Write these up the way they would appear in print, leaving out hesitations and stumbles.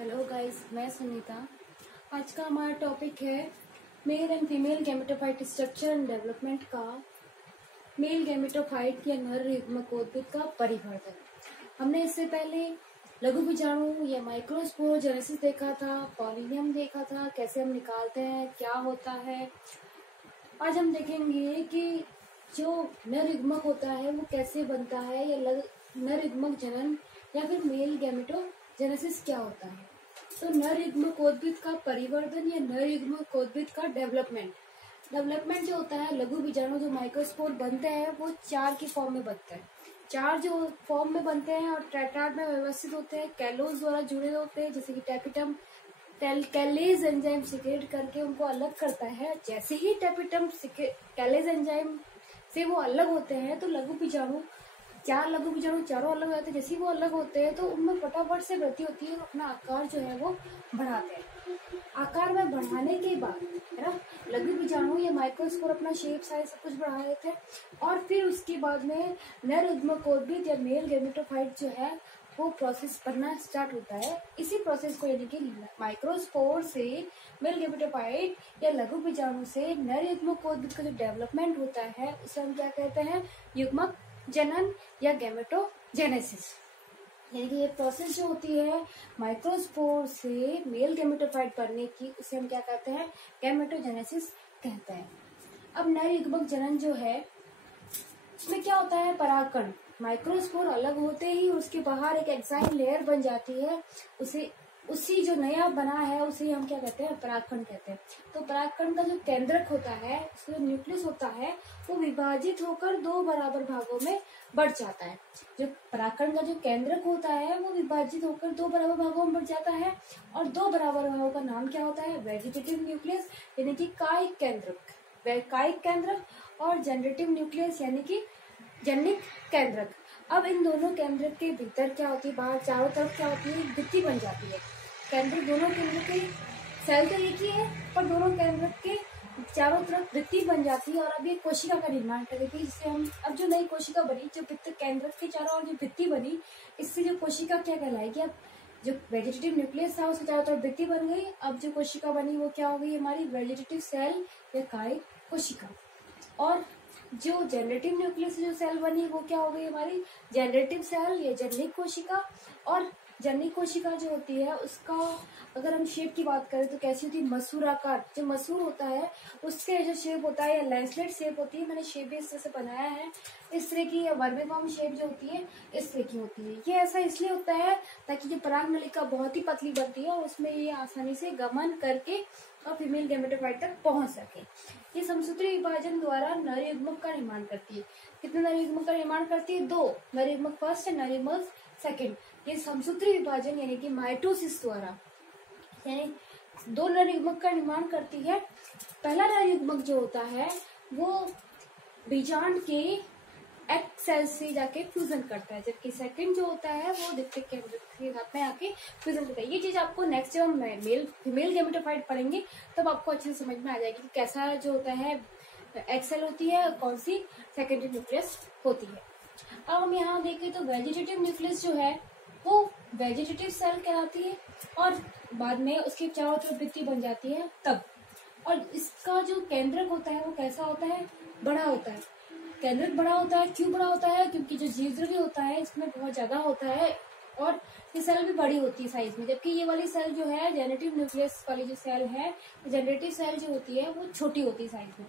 Hello guys, मैं सुनीता। आज का हमारा टॉपिक है male and female gametophyte structure and development का। मेल गैमेटोफाइट या नर युग्मकोद्भिद का परिवर्तन। हमने इससे पहले लघु बीजाणु या माइक्रोस्पोरोजेनेसिस देखा था, पॉलिनियम देखा था, कैसे हम निकालते हैं, क्या होता है। आज हम देखेंगे कि जो नर युग्मक होता है वो कैसे बनता है, या नर युग्मक जनन या फिर मेल गैमेटोजेनेसिस क्या होता है। तो नर युग्मकोद्भिद का परिवर्तन या नर युग्मकोद्भिद का डेवलपमेंट जो होता है, लघु बीजाणु जो माइक्रोस्पोर बनते हैं वो 4 की फॉर्म में बनते हैं। 4 जो फॉर्म में बनते हैं और टेट्राड में व्यवस्थित होते हैं, कैलोज द्वारा जुड़े होते हैं, जैसे कि टेपिटम कैलेज एंजाइम सिक्रेट करके उनको अलग करता है। जैसे ही टेपिटम कैलेज एंजाइम से वो अलग होते हैं तो लघु बीजाणु 4 लघु बीजाणु चारों अलग हो जाते हैं। जैसे ही वो अलग होते हैं तो उनमें फटाफट से वृद्धि होती है और अपना आकार जो है वो बढ़ाते हैं। आकार में बढ़ाने के बाद है ना, लघु बीजाणु या माइक्रोस्पोर अपना शेप साइज सब कुछ बढ़ा देते हैं और फिर उसके बाद में नर युग्मकोद्भिद या मेल गैमेटोफाइट जो है वो प्रोसेस बनना स्टार्ट होता है। इसी प्रोसेस को यानी कि माइक्रोस्पोर से मेल गैमेटोफाइट या लघु बीजाणु से नर युग्मकोद्भिद का जो डेवलपमेंट होता है उसे हम क्या कहते हैं, युग्मक जनन या गैमेटोजेनेसिस। यानी कि ये प्रोसेस जो होती है माइक्रोस्पोर से मेल गैमेटोफाइट बनने की, उसे हम क्या कहते हैं, गैमेटोजेनेसिस कहते हैं। अब नर युग्मक जनन जो है उसमें क्या होता है, परागकण। माइक्रोस्पोर अलग होते ही उसके बाहर एक एक्साइन लेयर बन जाती है, उसी जो नया बना है उसे हम क्या कहते हैं, परागकण कहते हैं। तो परागकण का जो केंद्रक होता है, उसका जो न्यूक्लियस होता है वो विभाजित होकर 2 बराबर भागों में बढ़ जाता है। जो परागकण का जो केंद्रक होता है वो विभाजित होकर 2 बराबर भागों में बढ़ जाता है और 2 बराबर भागों का नाम क्या होता है, वेजिटेटिव न्यूक्लियस यानी कि कायिक केंद्रक और जनरेटिव न्यूक्लियस यानी कि जनिक केंद्रक। अब इन दोनों केंद्रक के भीतर क्या होती है, बाहर चारों तरफ क्या होती है, भित्ति बन जाती है। केंद्र दोनों केंद्र के सेल तो एक ही है पर दोनों केंद्रक के चारों तरफ भित्ति बन जाती है और अब ये कोशिका का निर्माण करेगी, जिससे हम अब जो नई कोशिका बनी, जो केंद्रक के चारों ओर जो भित्ति बनी, इससे जो कोशिका क्या कहलाएगी, अब जो वेजिटेटिव न्यूक्लियस था उसके चारों तरफ भित्ति बन गई। अब जो कोशिका बनी वो क्या हो गई, हमारी वेजिटेटिव सेल या कायिक कोशिका। और जो जनरेटिव न्यूक्लियस जो सेल बनी वो क्या हो गई, हमारी जनरेटिव सेल या जननिक कोशिका। और जननिक कोशिका जो होती है उसका अगर हम शेप की बात करें तो कैसी होती है, मसूर आकार। जो मसूर होता है उसके जो शेप होता है या लैंसलेट शेप होती है, मैंने शेप भी इस तरह से बनाया है, इस तरह की वर्मिफॉर्म शेप जो होती है इस तरह की होती है। ये ऐसा इसलिए होता है ताकि जो पराग नलिका बहुत ही पतली बनती है और उसमें ये आसानी से गमन करके और फीमेल गैमेटोफाइट तक पहुंच सके। ये समसूत्री विभाजन द्वारा नर युग्मक का निर्माण करती है। कितने नर युग्मक का निर्माण करती है, 2 नर युग्मक फर्स्ट और नर युग्मक सेकंड। ये समसूत्री विभाजन यानी कि माइटोसिस द्वारा यानी 2 नर युग्मक का निर्माण करती है। पहला नर युग्मक जो होता है वो बीजांड के एक्स सेल से जाके फ्यूजन करता है, जबकि सेकंड जो होता है वो द्वितीयक केंद्र के साथ में आके फ्यूजन करता है। ये चीज आपको नेक्स्ट जब हम फीमेल गैमेटोफाइट पढ़ेंगे तब आपको अच्छे से समझ में आ जाएगी कि कैसा जो होता है एक्स सेल होती है और कौन सी सेकेंडरी न्यूक्लियस होती है। अब हम यहाँ देखें तो वेजिटेटिव न्यूक्लियस जो है वो वेजिटेटिव सेल कहलाती है और बाद में उसके चारों तरफ भित्ति बन जाती है तब। और इसका जो केंद्रक होता है वो कैसा होता है, बड़ा होता है। केंद्रक बड़ा होता है, क्यों बड़ा होता है, क्योंकि जो जीवद्रव्य होता है इसमें बहुत ज्यादा होता है और ये सेल भी बड़ी होती है साइज में, जबकि ये वाली सेल जो है जेनेटिव न्यूक्लियस वाली जो सेल है, जनरेटिव सेल जो होती है वो छोटी होती है साइज में।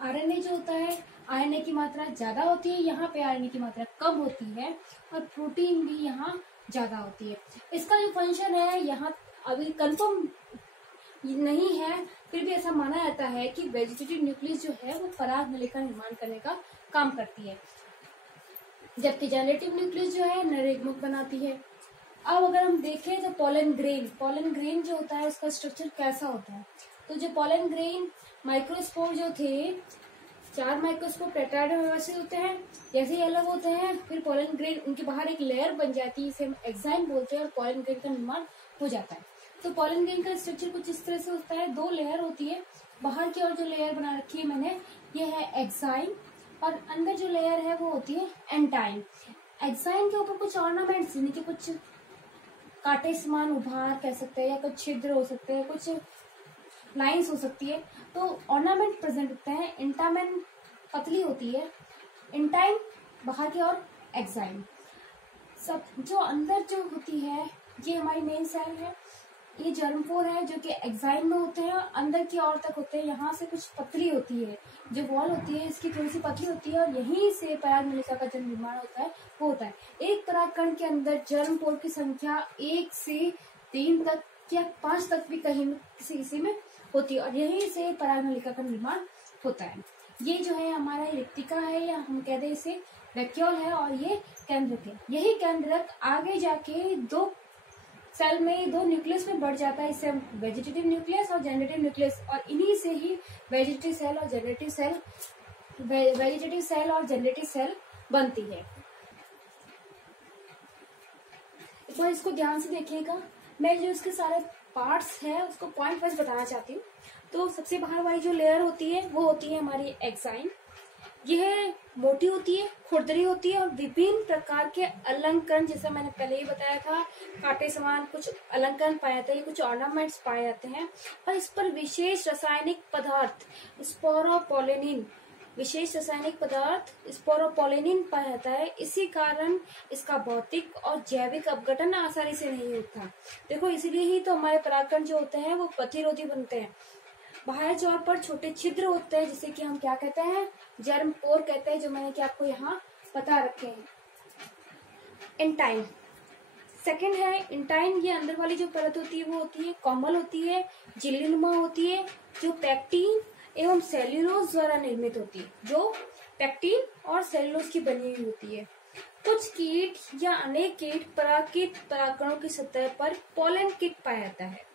आरएनए जो होता है, आरएनए की मात्रा ज्यादा होती है, यहाँ पे आरएनए की मात्रा कम होती है और प्रोटीन भी यहाँ ज्यादा होती है। इसका जो फंक्शन है यहाँ अभी कंफर्म नहीं है, फिर भी ऐसा माना जाता है कि वेजिटेटिव न्यूक्लियस जो है वो पराग नलिका निर्माण करने का काम करती है, जबकि जनरेटिव न्यूक्लियस जो है नर युग्मक बनाती है। अब अगर हम देखें तो पोलन ग्रेन जो होता है उसका स्ट्रक्चर कैसा होता है, तो जो पोलन ग्रेन माइक्रोस्पोर जो थे, 4 माइक्रोस्पोर टेट्राड में व्यवस्थित होते हैं। जैसे ही अलग होते हैं फिर पोलन ग्रेन उनके बाहर एक लेयर बन जाती है, इसे हम एक्साइन बोलते हैं और पोलन ग्रेन का निर्माण हो जाता है। तो पोलन ग्रेन का स्ट्रक्चर कुछ इस तरह से होता है, 2 लेयर होती है। बाहर की ओर जो लेयर बना रखी है मैंने, ये है एक्साइन और अंदर जो लेयर है वो होती है एंटाइन। एक्साइन के ऊपर कुछ ऑर्नामेंट्स यानी कि कुछ कांटे समान उभार कह सकते हैं, या कुछ छिद्र हो सकते हैं, कुछ लाइंस हो सकती है। तो ऑर्नामेंट प्रेजेंट होते हैं। इंटामेन पतली होती है, इंटाइन बाहर की ओर, एक्साइन। सब जो अंदर जो होती है ये हमारी मेन सेल है। ये जर्मपोर है जो कि एक्साइन में होते हैं, अंदर की ओर तक होते हैं। यहाँ से कुछ पतली होती है, जो वॉल होती है इसकी थोड़ी सी पतली होती है, और यहीं से परागमलिका का जो निर्माण होता है वो होता है। एक परागकण के अंदर जर्मपोर की संख्या 1 से 3 तक या 5 तक भी कहीं किसी में होती है, और यहीं से परागमलिका का निर्माण होता है। ये जो है हमारा रिक्तिका है, या हम कहते हैं इसे वैक्यूल है, और ये केंद्रक है। यही केंद्रक आगे जाके दो सेल में, दो न्यूक्लियस में बढ़ जाता है। इससे वेजिटेटिव न्यूक्लियस और जनरेटिव न्यूक्लियस, और इन्हीं से ही वेजिटेटिव सेल और जनरेटिव सेल बनती है। एक बार इसको ध्यान से देखिएगा। मैं जो इसके सारे पार्ट्स है उसको पॉइंट वाइज बताना चाहती हूँ। तो सबसे बाहर वाली जो लेयर होती है वो होती है हमारी एक्साइन। यह मोटी होती है, खुरदरी होती है, और विभिन्न प्रकार के अलंकरण, जैसा मैंने पहले ही बताया था, कांटे समान कुछ अलंकरण पाए जाते हैं, कुछ ऑर्नामेंट्स पाए जाते हैं। और इस पर विशेष रासायनिक पदार्थ स्पोरोपोलिनिन पाया जाता है। इसी कारण इसका भौतिक और जैविक अपघटन आसानी से नहीं होता। देखो, इसीलिए ही तो हमारे परागकण जो होते हैं वो प्रतिरोधी बनते हैं। बाहर चौर पर छोटे छिद्र होते हैं, जिसे कि हम क्या कहते हैं, जर्म पोर कहते हैं, जो मैंने कि आपको यहाँ बता रखे हैं। इंटाइन सेकंड है। इंटाइन ये अंदर वाली जो परत होती है वो होती है कोमल होती है, झिल्लीनुमा होती है, जो पैक्टीन एवं सेल्यूलोज द्वारा निर्मित होती है, जो पैक्टीन और सेल्यूलोज की बनी हुई होती है। कुछ कीट या अनेक कीट परागित परागकणों की सतह पर पोलन किट पाया जाता है,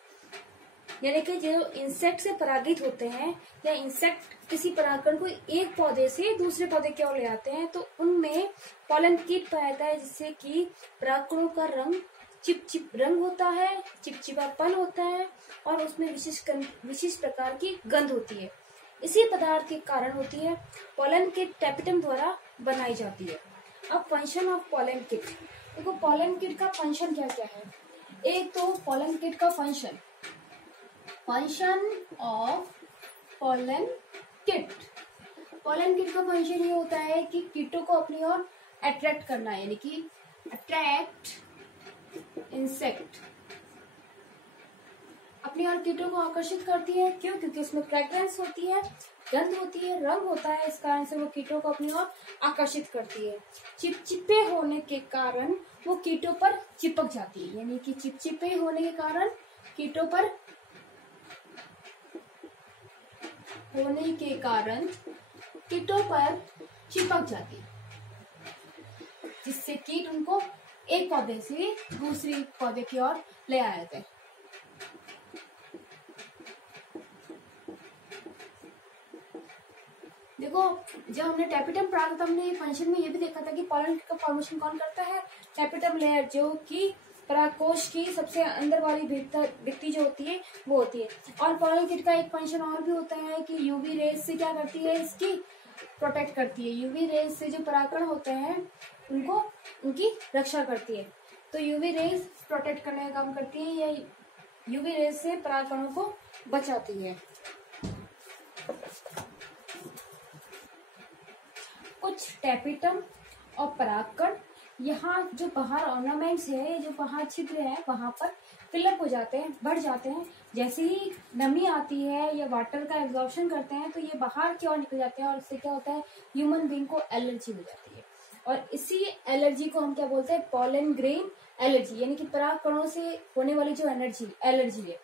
यानी कि जो इंसेक्ट से परागित होते हैं, या इंसेक्ट किसी परागकण को एक पौधे से दूसरे पौधे की ओर ले आते हैं, तो उनमें पोलन किट पाया जाता है, जिससे कि परागकणों का रंग चिपचिप रंग होता है, चिपचिपापन होता है, और उसमें विशिष्ट प्रकार की गंध होती है। इसी पदार्थ के कारण होती है। पोलन किट टैपिटम द्वारा बनाई जाती है। अब फंक्शन ऑफ पोलन किट। देखो, पोलन किट का फंक्शन क्या क्या है। एक तो पोलन किट का फंक्शन ऑफ पोलन किट का फंक्शन ये होता है कि कीटों को अपनी ओर अट्रैक्ट करना, यानी कि अट्रैक्ट इंसेक्ट अपनी ओर कीटों को आकर्षित करती है। क्यों? क्योंकि उसमें फ्रेग्रेंस होती है, गंध होती है, रंग होता है, इस कारण से वो कीटों को अपनी ओर आकर्षित करती है। चिपचिपे होने के कारण वो कीटों पर चिपक जाती है, यानी कि चिपचिपे होने के कारण कीटों पर चिपक जाती है, जिससे कीट उनको एक पौधे से दूसरी पौधे की ओर ले आ जाते हैं। देखो, जब हमने टैपिटम पढ़ा था, हमने फंक्शन में ये भी देखा था कि पोलन किट का फॉर्मेशन कौन करता है, टैपिटम लेयर, जो कि परागकोश की सबसे अंदर वाली भित्ति जो होती है वो होती है। और पोलन किट का एक फंक्शन और भी होता है कि यूवी रेज से क्या करती है, इसकी प्रोटेक्ट करती है। यूवी रेज से जो परागकण होते हैं उनको उनकी रक्षा करती है। तो यूवी रेज प्रोटेक्ट करने का काम करती है, या यूवी रेज से परागकणों को बचाती है। कुछ टैपिटम और परागकण यहाँ जो बाहर ऑर्नामेंट्स है, जो बाहर छिद्र है, वहां पर फिलअप हो जाते हैं, बढ़ जाते हैं। जैसे ही नमी आती है या वाटर का एब्जॉर्प्शन करते हैं तो ये बाहर की ओर निकल जाते हैं, और इससे क्या होता है, ह्यूमन बीइंग को एलर्जी हो जाती है। और इसी एलर्जी को हम क्या बोलते हैं, पोलन ग्रेन एलर्जी, यानी कि परागकणों से होने वाली जो एलर्जी है।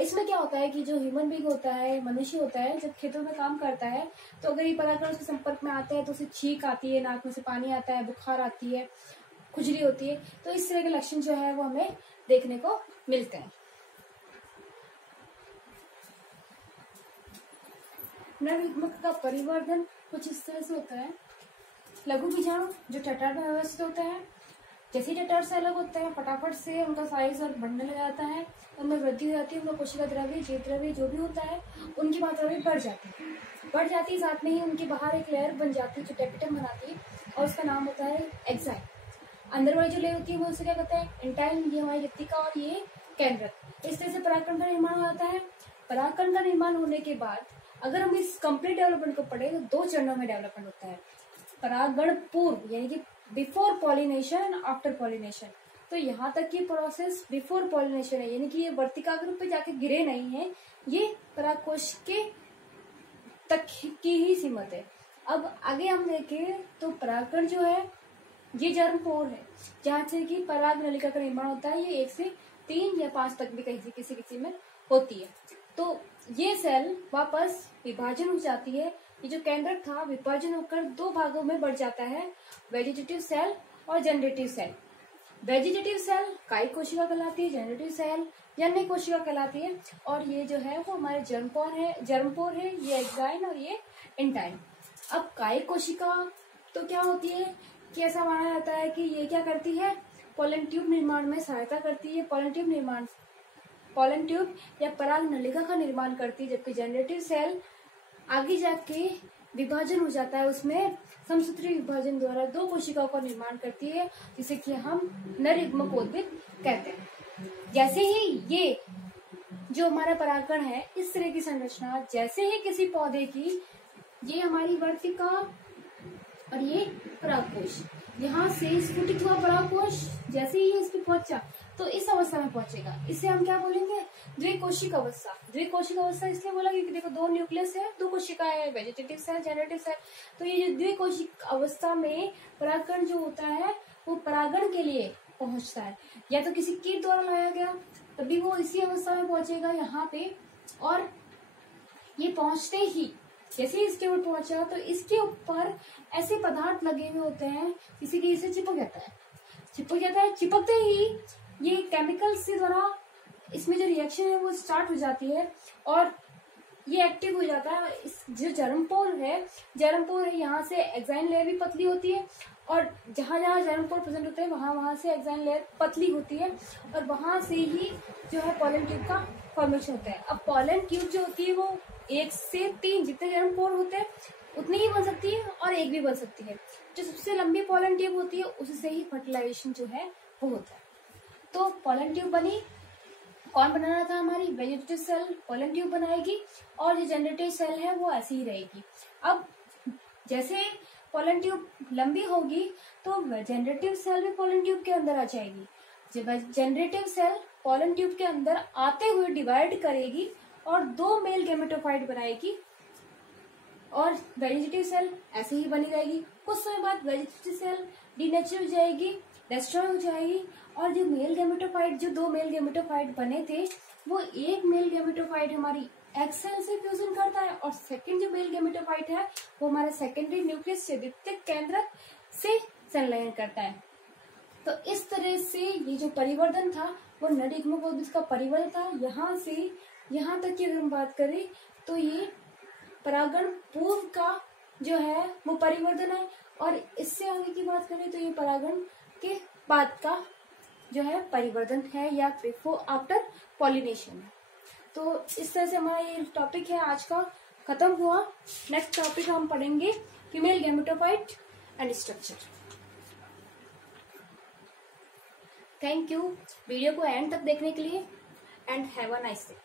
इसमें क्या होता है कि जो ह्यूमन बीइंग होता है, मनुष्य होता है, जब खेतों में काम करता है, तो अगर ये परागकण उसके संपर्क में आते हैं तो उसे छींक आती है, नाक में से पानी आता है, बुखार आती है, खुजली होती है। तो इस तरह के लक्षण जो है वो हमें देखने को मिलते हैं। नरयुग्मक का परिवर्धन कुछ इस तरह से होता है। लघु बीजाणु जो टटर में व्यवस्थित होते हैं, जैसे टटर से अलग होते हैं, फटाफट से उनका साइज और बढ़ने लग जाता है, उनमें वृद्धि हो जाती है, उनका कोशिका द्रव्य, जीव द्रव्य जो भी होता है उनकी मात्रा भी बढ़ जाती है। साथ में ही उनके बाहर एक लेयर बन जाती है जो टैपिटम बनाती है, और उसका नाम होता है एक्साइन। अंदर वाली जो लेयर होती है वो उसे क्या कहते हैं, इंटाइन, ये हमारी लतिका और ये केंद्रक। इस तरह से परागकण का निर्माण हो जाता है। परागकण का निर्माण होने के बाद अगर हम इस कंप्लीट डेवलपमेंट को पढ़े तो 2 चरणों में डेवलपमेंट होता है। परागण पूर्व यानी कि before pollination and after pollination. तो यहाँ तक की प्रोसेस बिफोर पॉलिनेशन है, यानी कि ये वर्तिकाग्र पे जाके गिरे नहीं है, ये परागकोश के तक की ही सीमित है। अब आगे हम देखें तो परागकण जो है ये जर्मपोर है, जहाँ से कि पराग नलिका का निर्माण होता है। ये 1 से 3 या 5 तक भी कहीं किसी किसी में होती है। तो ये सेल वापस विभाजन हो जाती है। ये जो केंद्रक था विभाजन होकर 2 भागों में बढ़ जाता है, वेजिटेटिव सेल और जनरेटिव सेल। वेजिटेटिव सेल कायिक कोशिका कहलाती है, जनरेटिव सेल जन्य कोशिका कहलाती है। और ये जो है वो हमारे जर्मपोर है, ये एक्साइन और ये इंटाइन। अब कायिक कोशिका तो क्या होती है कि ऐसा माना जाता है कि ये क्या करती है, पोलन ट्यूब निर्माण में सहायता करती है। पोलन ट्यूब या पराग नलिका का निर्माण करती है, जबकि जनरेटिव सेल आगे जाके विभाजन हो जाता है, उसमें समसूत्री विभाजन द्वारा 2 कोशिकाओं का निर्माण करती है, जिसे कि हम नर युग्मकोद्भिद कहते हैं। जैसे ही ये जो हमारा परागकण है, इस तरह की संरचना जैसे ही किसी पौधे की, ये हमारी वर्तिका और ये परागकोश, यहाँ से स्फुटित हुआ परागकोश जैसे ही इस पे पहुंचा तो इस अवस्था में पहुंचेगा। इसे हम क्या बोलेंगे, द्विकोशिक अवस्था। द्विकोशिक अवस्था इसलिए बोला क्योंकि देखो 2 न्यूक्लियस है, 2 कोशिकाएं है, वेजिटेटिव सेल, जनरेटिव सेल। तो ये जो द्विकोशिक अवस्था में परागकण जो होता है वो परागण के लिए पहुंचता है, या तो किसी कीट द्वारा लाया गया तभी वो इसी अवस्था में पहुंचेगा यहाँ पे। और ये पहुंचते ही जैसे ही इसके ऊपर पहुंचा तो इसके ऊपर ऐसे पदार्थ लगे हुए होते हैं जिससे कि इसे चिपक जाता है। चिपकते ही ये केमिकल से द्वारा इसमें जो रिएक्शन है वो स्टार्ट हो जाती है और ये एक्टिव हो जाता है। इस जो जर्मपोर है यहाँ से एक्साइन लेयर भी पतली होती है, और जहाँ जहाँ जर्मपोर प्रेजेंट होते हैं वहाँ से एक्साइन लेयर पतली होती है, और वहां से ही जो है पोलन ट्यूब का फॉर्मेशन होता है। अब पोलन ट्यूब जो होती है वो 1 से 3 जितने जर्मपोर होते हैं उतनी ही बन सकती है, और एक भी बन सकती है। जो सबसे लंबी पोलन ट्यूब होती है उससे ही फर्टिलाइजेशन जो है वो होता है। तो पोलन ट्यूब बनी, कौन बनाना था, हमारी वेजिटेटिव सेल पोलन ट्यूब बनाएगी, और जो जनरेटिव सेल है वो ऐसी ही रहेगी। अब जैसे पोलन ट्यूब लंबी होगी तो जनरेटिव सेल भी पोलन ट्यूब के अंदर आ जाएगी। जब जनरेटिव सेल पोलन ट्यूब के अंदर आते हुए डिवाइड करेगी और 2 मेल गैमेटोफाइट बनाएगी, और वेजिटेटिव सेल ऐसे ही बनी रहेगी। कुछ समय बाद वेजिटेटिव सेल डीनेचर हो जाएगी, डिस्ट्रॉय हो जाएगी, और जो मेल गैमेटोफाइट, जो 2 मेल गैमेटोफाइट बने थे वो एक मेल गैमेटोफाइट हमारी एग सेल से फ्यूजन करता है, और सेकंड जो मेल गैमेटोफाइट है वो हमारे सेकेंडरी न्यूक्लियस से द्वितीयक केंद्रक से संलयन करता है। तो इस तरह से ये जो परिवर्तन था वो नर युग्मकोद्भिद का परिवर्तन था। यहाँ से यहाँ तक की अगर हम बात करें तो ये परागण पूर्व का जो है वो परिवर्तन है, और इससे आगे की बात करें तो ये परागण के बाद का जो है परिवर्तन है, या बिफोर आफ्टर पॉलिनेशन है। तो इस तरह से हमारा ये टॉपिक है आज का खत्म हुआ। नेक्स्ट टॉपिक हम पढ़ेंगे female gametophyte and structure. Thank you video को एंड तक देखने के लिए, and have a nice day.